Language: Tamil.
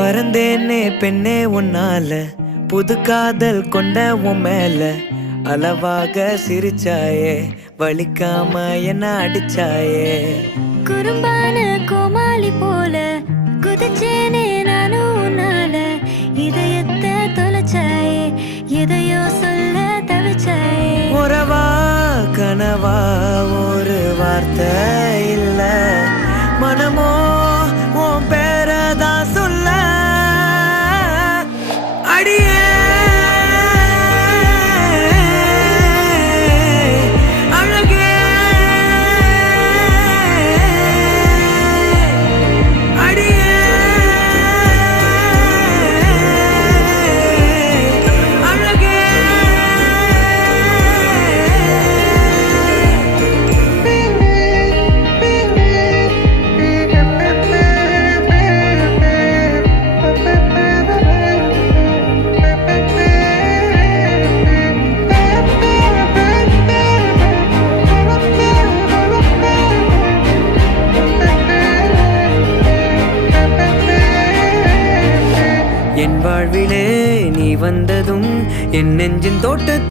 பறந்தேனே பெண்ணே உன்னால, புது காதல் கொண்ட உன் மேல. அளவாக சிரிச்சாயே, வலிக்காம என்ன அடிச்சாயே. குறும்பான கோமாளி போல குதிச்சேனே நானும் உன்னால. இதயத்தை தொலைச்சாயே, எதையோ சொல்ல தவிச்சாயே. உறவா கனவா ஒரு வார்த்தை இல்ல, மனமோ உன் பேரதான் சொல்ல. அடியே அழகே, அடியே அழகே. என் வாழ்விலே நீ வந்ததும் என் நெஞ்சின் தோட்ட